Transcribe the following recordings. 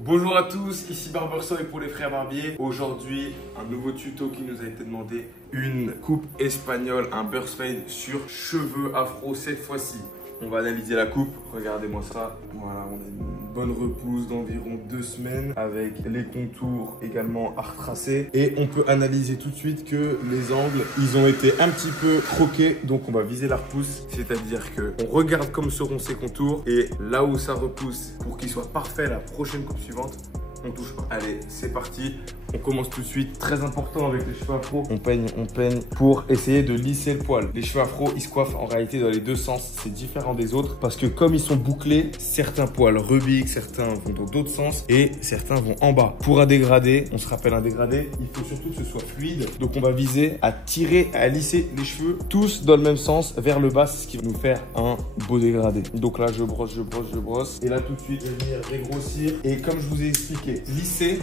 Bonjour à tous, ici Barberso et pour les frères barbiers. Aujourd'hui, un nouveau tuto qui nous a été demandé. Une coupe espagnole, un burst fade sur cheveux afro cette fois-ci. On va analyser la coupe, regardez-moi ça. Voilà, on a une bonne repousse d'environ 2 semaines avec les contours également à retracer. Et on peut analyser tout de suite que les angles, ils ont été un petit peu croqués. Donc on va viser la repousse, c'est-à-dire qu'on regarde comme seront ces contours. Et là où ça repousse, pour qu'il soit parfait la prochaine coupe suivante, on touche pas. Allez, c'est parti. On commence tout de suite. Très important avec les cheveux afro. On peigne pour essayer de lisser le poil. Les cheveux afro, ils se coiffent en réalité dans les deux sens. C'est différent des autres parce que comme ils sont bouclés, certains poils rebiquent, certains vont dans d'autres sens et certains vont en bas. Pour un dégradé, on se rappelle un dégradé, il faut surtout que ce soit fluide. Donc on va viser à tirer, à lisser les cheveux tous dans le même sens vers le bas. C'est ce qui va nous faire un beau dégradé. Donc là, je brosse. Et là, tout de suite, je vais venir dégrossir. Et comme je vous ai expliqué, lisser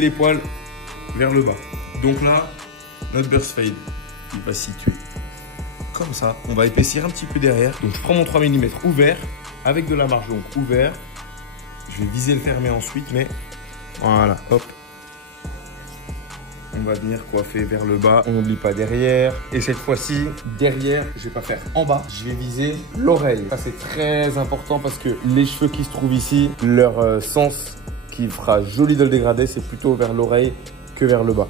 les poils vers le bas. Donc là, notre burst fade, il va se situer comme ça. On va épaissir un petit peu derrière. Donc je prends mon 3 mm ouvert avec de la marge, donc ouvert. Je vais viser le fermer ensuite, mais voilà, hop. On va venir coiffer vers le bas. On n'oublie pas derrière. Et cette fois-ci, derrière, je vais pas faire en bas. Je vais viser l'oreille. Ça, c'est très important parce que les cheveux qui se trouvent ici, leur sens qui fera joli de le dégrader, c'est plutôt vers l'oreille que vers le bas.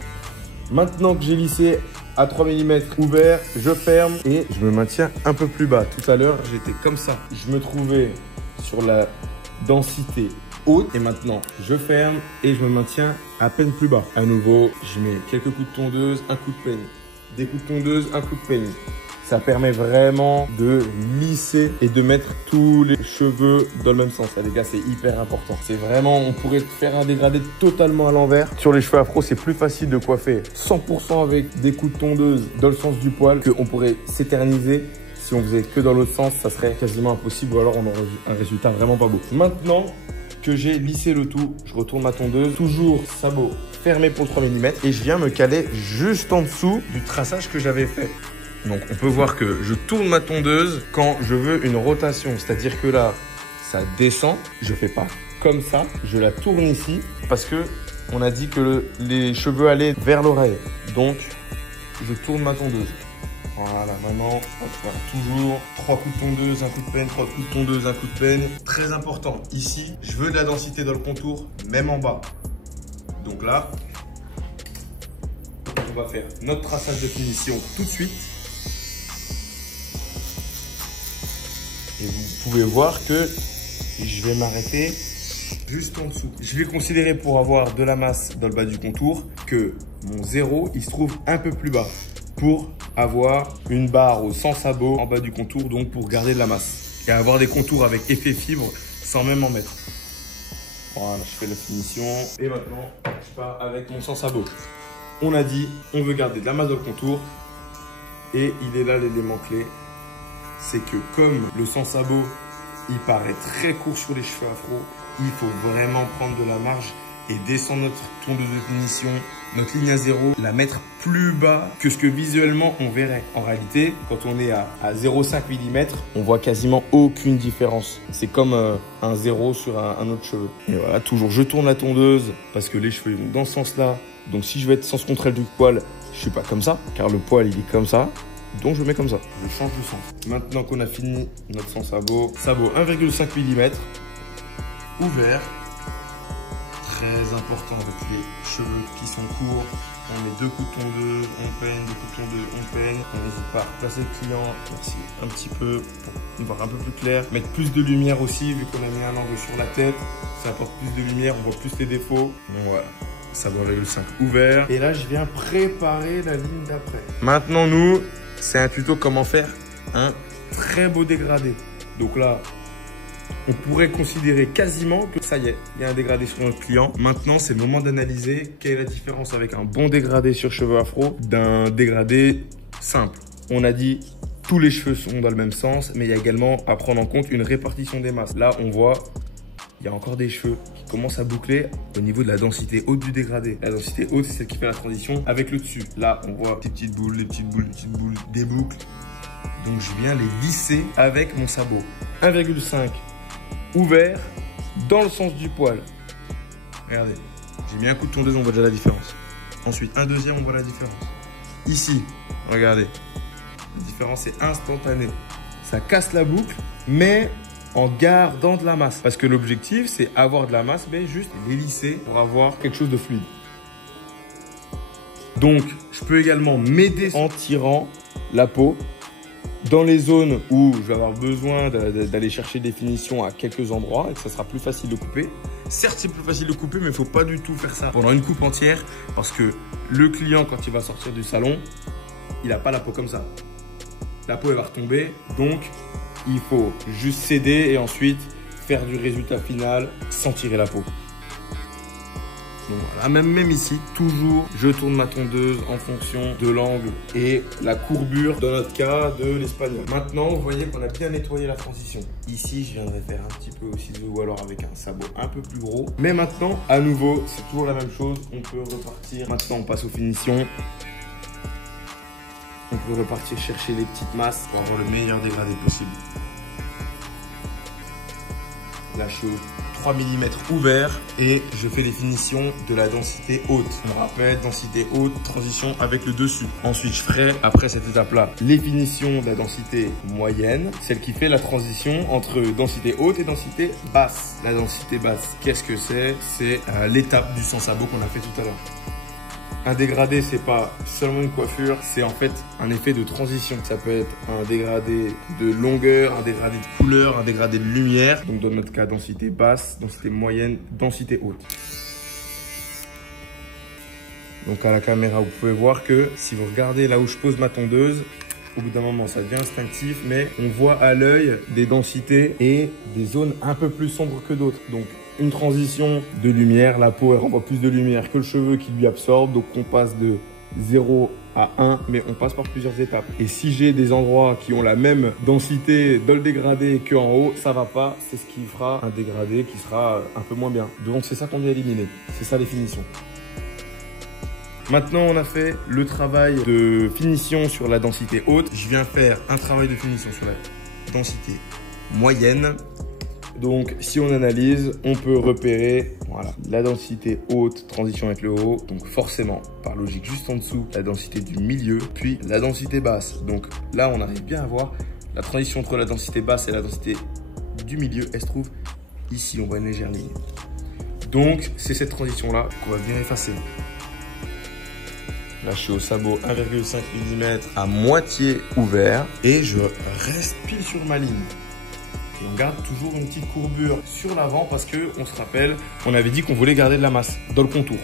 Maintenant que j'ai lissé à 3 mm ouvert, je ferme et je me maintiens un peu plus bas. Tout à l'heure, j'étais comme ça. Je me trouvais sur la densité haute et maintenant, je ferme et je me maintiens à peine plus bas. À nouveau, je mets quelques coups de tondeuse, un coup de peigne, des coups de tondeuse, un coup de peigne. Ça permet vraiment de lisser et de mettre tous les cheveux dans le même sens. Ça, les gars, c'est hyper important. C'est vraiment, on pourrait faire un dégradé totalement à l'envers. Sur les cheveux afro, c'est plus facile de coiffer 100% avec des coups de tondeuse dans le sens du poil qu'on pourrait s'éterniser. Si on faisait que dans l'autre sens, ça serait quasiment impossible ou alors on aurait un résultat vraiment pas beau. Maintenant que j'ai lissé le tout, je retourne ma tondeuse, toujours sabot fermé pour le 3 mm et je viens me caler juste en dessous du traçage que j'avais fait. Donc on peut voir que je tourne ma tondeuse quand je veux une rotation, c'est-à-dire que là, ça descend, je fais pas comme ça, je la tourne ici parce que on a dit que les cheveux allaient vers l'oreille. Donc je tourne ma tondeuse. Voilà, maintenant, on va faire toujours 3 coups de tondeuse, un coup de peine, 3 coups de tondeuse, un coup de peine. Très important, ici, je veux de la densité dans le contour, même en bas. Donc là, on va faire notre traçage de finition tout de suite. Et vous pouvez voir que je vais m'arrêter juste en dessous. Je vais considérer pour avoir de la masse dans le bas du contour que mon 0, il se trouve un peu plus bas pour avoir une barre au sans sabot en bas du contour, donc pour garder de la masse. Et avoir des contours avec effet fibre sans même en mettre. Voilà, je fais la finition. Et maintenant, je pars avec mon sans sabot. On a dit, on veut garder de la masse dans le contour. Et il est là l'élément clé. C'est que comme le sans sabot, il paraît très court sur les cheveux afro, il faut vraiment prendre de la marge et descendre notre tondeuse de finition, notre ligne à 0, la mettre plus bas que ce que visuellement on verrait. En réalité, quand on est à 0,5 mm, on voit quasiment aucune différence. C'est comme un 0 sur un autre cheveu. Et voilà, toujours je tourne la tondeuse parce que les cheveux vont dans ce sens-là. Donc si je veux être sens contraire du poil, je suis pas comme ça, car le poil il est comme ça. Donc je mets comme ça, je change de sens. Maintenant qu'on a fini notre sans sabot, 1,5 mm, ouvert. Très important avec les cheveux qui sont courts. On met 2 coups de tondeuse, on peigne, 2 coups de tondeuse, on peigne. On n'hésite pas à placer le client, merci, un petit peu pour voir un peu plus clair. Mettre plus de lumière aussi, vu qu'on a mis un angle sur la tête. Ça apporte plus de lumière, on voit plus les défauts. Donc voilà. Ça va le 5 ouvert. Et là, je viens préparer la ligne d'après. Maintenant, nous, c'est un tuto comment faire un très beau dégradé. Donc là, on pourrait considérer quasiment que ça y est, il y a un dégradé sur notre client. Maintenant, c'est le moment d'analyser quelle est la différence avec un bon dégradé sur cheveux afro d'un dégradé simple. On a dit tous les cheveux sont dans le même sens, mais il y a également à prendre en compte une répartition des masses. Là, on voit il y a encore des cheveux qui commencent à boucler au niveau de la densité haute du dégradé. La densité haute, c'est celle qui fait la transition avec le dessus. Là, on voit des petites boules, des petites boules, des petites boules, des boucles. Donc, je viens les lisser avec mon sabot. 1,5 ouvert, dans le sens du poil. Regardez, j'ai mis un coup de tondeuse, on voit déjà la différence. Ensuite, un deuxième, on voit la différence. Ici, regardez, la différence est instantanée. Ça casse la boucle, mais en gardant de la masse. Parce que l'objectif, c'est avoir de la masse, mais juste les lisser pour avoir quelque chose de fluide. Donc, je peux également m'aider en tirant la peau dans les zones où je vais avoir besoin d'aller chercher des finitions à quelques endroits et que ça sera plus facile de couper. Certes, c'est plus facile de couper, mais il ne faut pas du tout faire ça pendant une coupe entière parce que le client, quand il va sortir du salon, il n'a pas la peau comme ça. La peau, elle va retomber. Donc, il faut juste céder et ensuite faire du résultat final sans tirer la peau. Donc voilà, même ici, toujours, je tourne ma tondeuse en fonction de l'angle et la courbure, dans notre cas, de l'espagnol. Maintenant, vous voyez qu'on a bien nettoyé la transition. Ici, je viendrai faire un petit peu au ciseau ou alors avec un sabot un peu plus gros. Mais maintenant, à nouveau, c'est toujours la même chose. On peut repartir. Maintenant, on passe aux finitions. On peut repartir chercher les petites masses pour avoir le meilleur dégradé possible. Là, je suis au 3 mm ouvert et je fais les finitions de la densité haute. On rappelle, densité haute, transition avec le dessus. Ensuite, je ferai, après cette étape-là, les finitions de la densité moyenne, celle qui fait la transition entre densité haute et densité basse. La densité basse, qu'est-ce que c'est? C'est l'étape du sans sabot qu'on a fait tout à l'heure. Un dégradé, c'est pas seulement une coiffure, c'est en fait un effet de transition. Ça peut être un dégradé de longueur, un dégradé de couleur, un dégradé de lumière. Donc dans notre cas, densité basse, densité moyenne, densité haute. Donc à la caméra, vous pouvez voir que si vous regardez là où je pose ma tondeuse, au bout d'un moment, ça devient instinctif, mais on voit à l'œil des densités et des zones un peu plus sombres que d'autres. Donc une transition de lumière, la peau elle renvoie plus de lumière que le cheveu qui lui absorbe, donc on passe de 0 à 1, mais on passe par plusieurs étapes. Et si j'ai des endroits qui ont la même densité dans le dégradé qu'en haut, ça va pas, c'est ce qui fera un dégradé qui sera un peu moins bien. Donc c'est ça qu'on vient éliminer, c'est ça les finitions. Maintenant, on a fait le travail de finition sur la densité haute. Je viens faire un travail de finition sur la densité moyenne. Donc, si on analyse, on peut repérer voilà, la densité haute, transition avec le haut. Donc, forcément, par logique, juste en dessous, la densité du milieu, puis la densité basse. Donc, là, on arrive bien à voir la transition entre la densité basse et la densité du milieu. Elle se trouve ici, on voit une légère ligne. Donc, c'est cette transition-là qu'on va bien effacer. Là, je suis au sabot 1,5 mm à moitié ouvert et je reste pile sur ma ligne. Et on garde toujours une petite courbure sur l'avant parce qu'on se rappelle, on avait dit qu'on voulait garder de la masse dans le contour.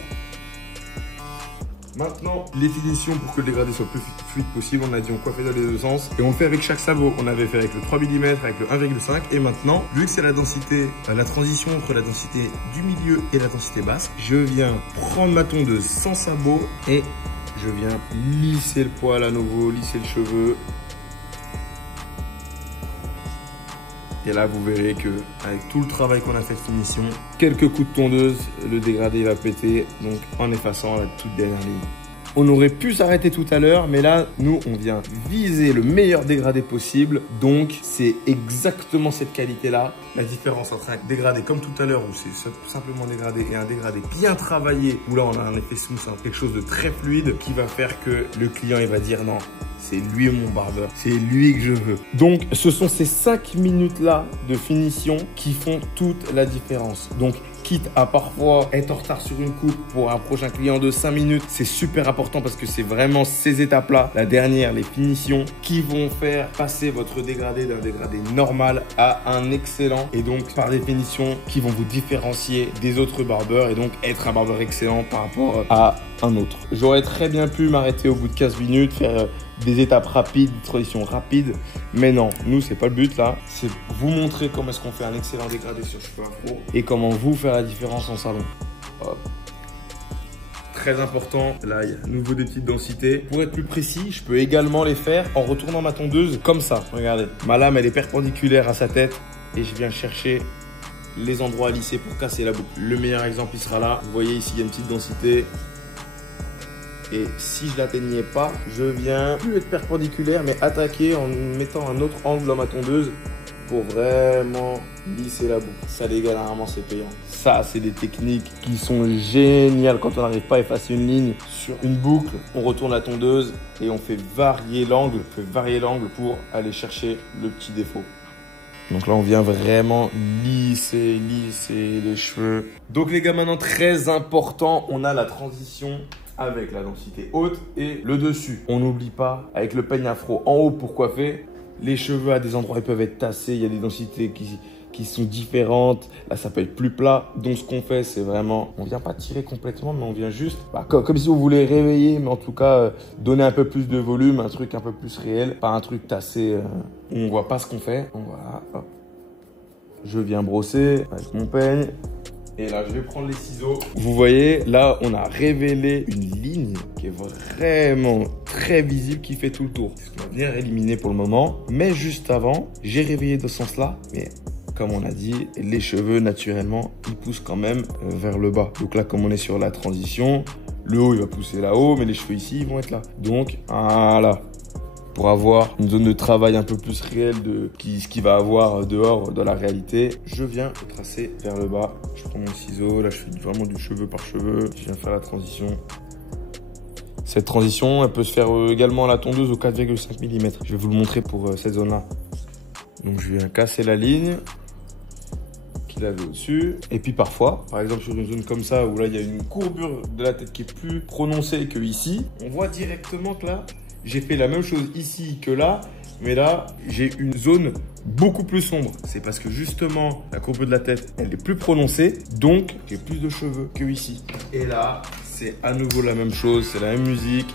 Maintenant, les finitions pour que le dégradé soit le plus fluide possible, on a dit on coiffait dans les deux sens et on le fait avec chaque sabot. On avait fait avec le 3 mm, avec le 1,5 et maintenant, vu que c'est la densité, la transition entre la densité du milieu et la densité basse, je viens prendre ma tondeuse sans sabot et je viens lisser le poil à nouveau, lisser le cheveu. Et là, vous verrez que avec tout le travail qu'on a fait de finition, quelques coups de tondeuse, le dégradé va péter. Donc, en effaçant la toute dernière ligne. On aurait pu s'arrêter tout à l'heure, mais là, nous, on vient viser le meilleur dégradé possible. Donc, c'est exactement cette qualité-là. La différence entre un dégradé comme tout à l'heure, où c'est simplement dégradé, et un dégradé bien travaillé, où là, on a un effet smooth, quelque chose de très fluide, qui va faire que le client, il va dire non. C'est lui mon barbeur, c'est lui que je veux. Donc, ce sont ces 5 minutes-là de finition qui font toute la différence. Donc, quitte à parfois être en retard sur une coupe pour un prochain client de 5 minutes, c'est super important parce que c'est vraiment ces étapes-là, la dernière, les finitions, qui vont faire passer votre dégradé d'un dégradé normal à un excellent. Et donc, par définition, qui vont vous différencier des autres barbeurs et donc être un barbeur excellent par rapport à un autre. J'aurais très bien pu m'arrêter au bout de 15 minutes, faire des étapes rapides, des transitions rapides. Mais non, nous, c'est pas le but là. C'est vous montrer comment est-ce qu'on fait un excellent dégradé sur cheveux afro et comment vous faire la différence en salon. Hop. Très important, là, il y a à nouveau des petites densités. Pour être plus précis, je peux également les faire en retournant ma tondeuse comme ça. Regardez, ma lame, elle est perpendiculaire à sa tête et je viens chercher les endroits à lisser pour casser la boucle. Le meilleur exemple, il sera là. Vous voyez ici, il y a une petite densité. Et si je l'atteignais pas, je viens plus être perpendiculaire, mais attaquer en mettant un autre angle dans ma tondeuse pour vraiment lisser la boucle. Ça les gars, normalement c'est payant. Ça, c'est des techniques qui sont géniales quand on n'arrive pas à effacer une ligne sur une boucle. On retourne la tondeuse et on fait varier l'angle. Pour aller chercher le petit défaut. Donc là, on vient vraiment lisser les cheveux. Donc les gars, maintenant, très important, on a la transition avec la densité haute et le dessus. On n'oublie pas, avec le peigne afro en haut pour coiffer, les cheveux à des endroits ils peuvent être tassés, il y a des densités qui sont différentes. Là, ça peut être plus plat. Donc, ce qu'on fait, c'est vraiment, on vient pas tirer complètement, mais on vient juste, comme si on voulait réveiller, mais en tout cas, donner un peu plus de volume, un truc un peu plus réel, pas un truc tassé où on voit pas ce qu'on fait. Donc, voilà, hop. Je viens brosser avec mon peigne. Et là, je vais prendre les ciseaux. Vous voyez, là, on a révélé une ligne qui est vraiment très visible, qui fait tout le tour. C'est ce qu'on va venir éliminer pour le moment. Mais juste avant, j'ai réveillé de ce sens-là. Mais comme on a dit, les cheveux, naturellement, ils poussent quand même vers le bas. Donc là, comme on est sur la transition, le haut, il va pousser là-haut, mais les cheveux ici, ils vont être là. Donc, voilà. Pour avoir une zone de travail un peu plus réelle de ce qu'il va avoir dehors de la réalité, je viens tracer vers le bas. Je prends mon ciseau, là je fais vraiment du cheveu par cheveu. Je viens faire la transition. Cette transition, elle peut se faire également à la tondeuse au 4,5 mm. Je vais vous le montrer pour cette zone-là. Donc je viens casser la ligne qu'il avait au-dessus. Et puis parfois, par exemple sur une zone comme ça, où là il y a une courbure de la tête qui est plus prononcée que ici, on voit directement que là, j'ai fait la même chose ici que là, mais là, j'ai une zone beaucoup plus sombre. C'est parce que justement, la courbure de la tête, elle est plus prononcée, donc j'ai plus de cheveux que ici. Et là, c'est à nouveau la même chose, c'est la même musique.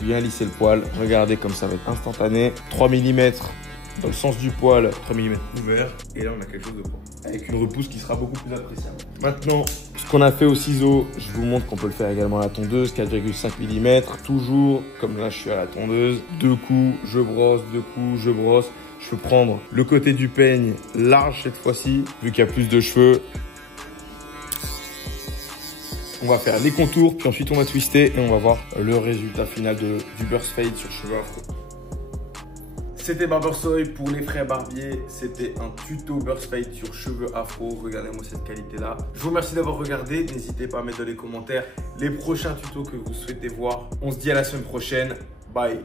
Je viens lisser le poil. Regardez comme ça va être instantané. 3 mm dans le sens du poil, 3 mm ouvert. Et là, on a quelque chose de propre. Avec une repousse qui sera beaucoup plus appréciable. Maintenant, ce qu'on a fait au ciseau, je vous montre qu'on peut le faire également à la tondeuse, 4,5 mm. Toujours, comme là, je suis à la tondeuse. 2 coups, je brosse, 2 coups, je brosse. Je peux prendre le côté du peigne large cette fois-ci, vu qu'il y a plus de cheveux. On va faire les contours, puis ensuite on va twister et on va voir le résultat final du burst fade sur cheveux afro. C'était Barbersoy pour les frères barbiers. C'était un tuto burst fade sur cheveux afro. Regardez-moi cette qualité-là. Je vous remercie d'avoir regardé. N'hésitez pas à mettre dans les commentaires les prochains tutos que vous souhaitez voir. On se dit à la semaine prochaine. Bye.